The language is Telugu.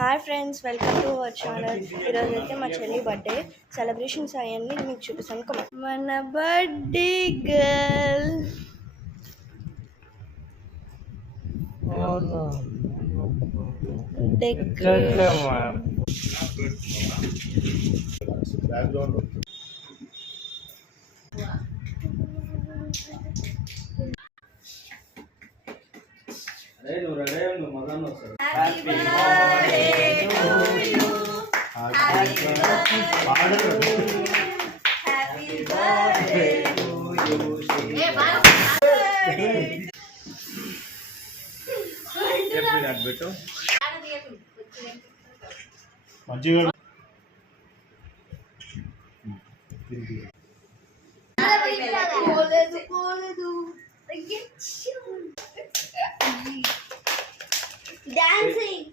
Hi friends, welcome to our channel. ఈరోజు అయితే మా చెల్లి బర్త్డే సెలబ్రేషన్స్ అవన్నీ మీకు చూపిస్తాను. మన birthday girl Happy birthday to you. Happy birthday to you. Dancing.